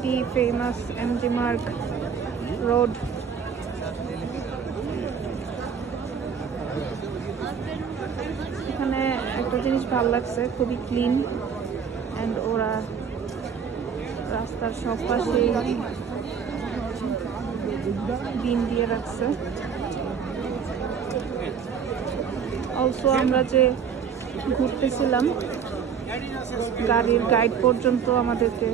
দি famous MG মার্গ রোড। এখানে একটা জিনিস ভালো লাগছে, খুবই ক্লিন অ্যান্ড ওরা রাস্তার সব পাশে বিন দিয়ে রাখছে। অলসো আমরা যে ঘুরতেছিলাম গাড়ির গাইড পর্যন্ত আমাদেরকে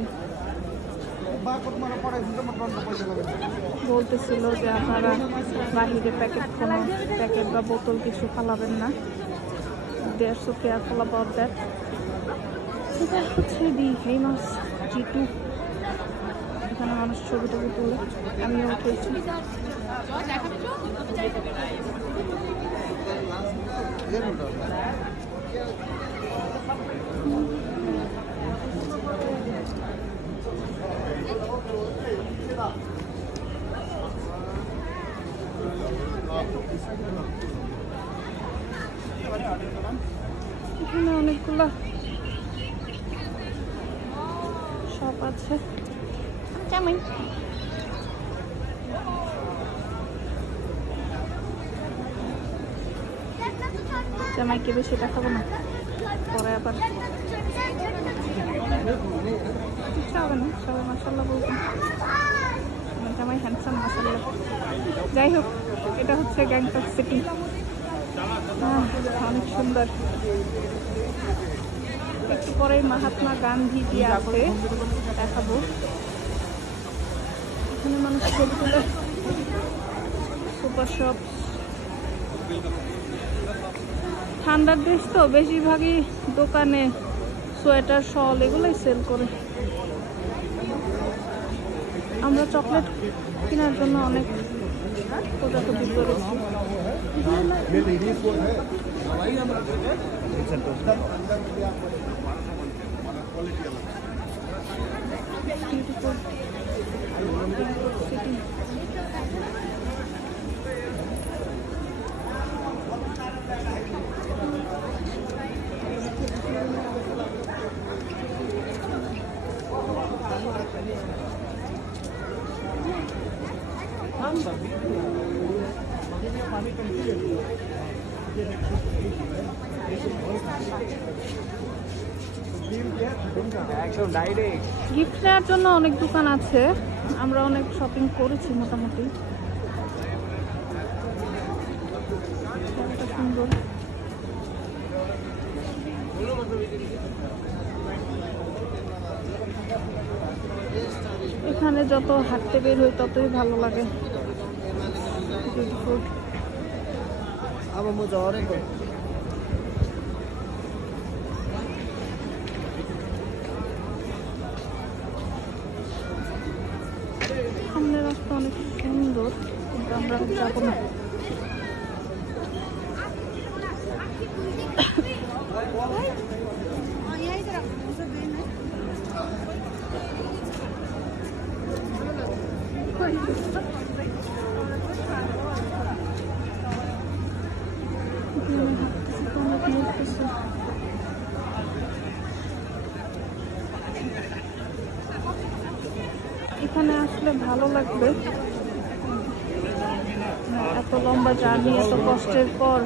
বলতেছিল যে আপনারা বাহিরে প্যাকেট বা বোতল কিছু ফালাবেন না। দে আর সো কেয়ারফুল অ্যাবাউট দ্যাট। এটা হচ্ছে দি ফেমাস G2। এখানে মানুষ ছবি টবি তুলে, আমিও উঠেছি। এখানে অনেকগুলা শপ আছে। জামাই জামাইকে বেশি দেখাবো না, পরে আবার হবে না। সবাই মাসাল্লাহ বলবেন, জামাই হ্যান্ডসাম মাসাল্লাহ। যাই হোক, এটা হচ্ছে গ্যাংটক সিটি। অনেক সুন্দর। একটু পরে মহাত্মা গান্ধী দিয়ে আছে, দেখাবো। এখানে মানুষ ছবি তুলে। সুপার শপ, ঠান্ডার দেশ তো বেশিরভাগই দোকানে সোয়েটার শল এগুলোই সেল করে। আমরা চকলেট কেনার জন্য অনেক খোঁজাখুঁজি করেছি। গিফট নেওয়ার জন্য অনেক দোকান আছে, আমরা অনেক শপিং করেছি মোটামুটি। সুন্দর। এখানে যত হাঁটতে বের হই ততই ভালো লাগে। বিউটিফুল। সামনের রাস্তা অনেক সুন্দর, কিন্তু আমরা যাবো না। এখানে আসলে ভালো লাগবে। এত লম্বা জার্নি, এত কষ্টের পর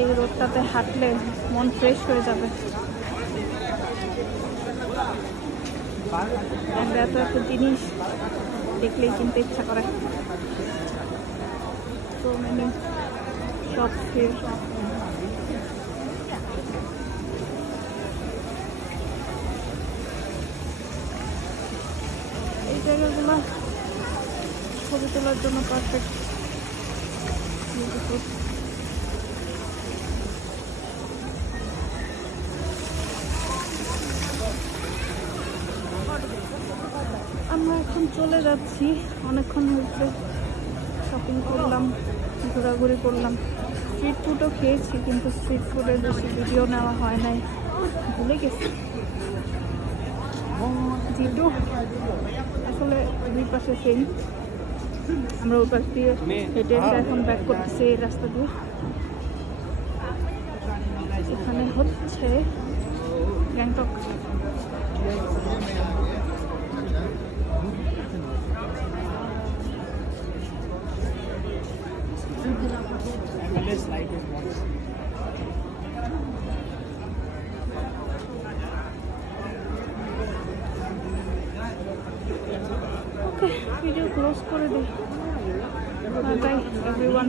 এই রোডটাতে হাঁটলে মন ফ্রেশ হয়ে যাবে। এত এত জিনিস দেখলেই কিনতে ইচ্ছা করে। So many shops here. এই জায়গাগুলো ছবি তোলার জন্য পারফেক্ট। আমরা এখন চলে যাচ্ছি, অনেকক্ষণ হয়েছে শপিং করলাম, ঘোরাঘুরি করলাম, স্ট্রিট ফুডও খেয়েছি, কিন্তু স্ট্রিট ফুডের বেশি ভিডিও নেওয়া হয় নাই, ভুলে গেছি। জিডু আসলে দুই পাশে সেম। আমরা ওই পাশ দিয়ে হেঁটে এসে এখন ব্যাক করতেছি এই রাস্তা দিয়ে। এখানে হচ্ছে গ্যাংটক। ভিডিও ক্লোজ করে দিই। By everyone.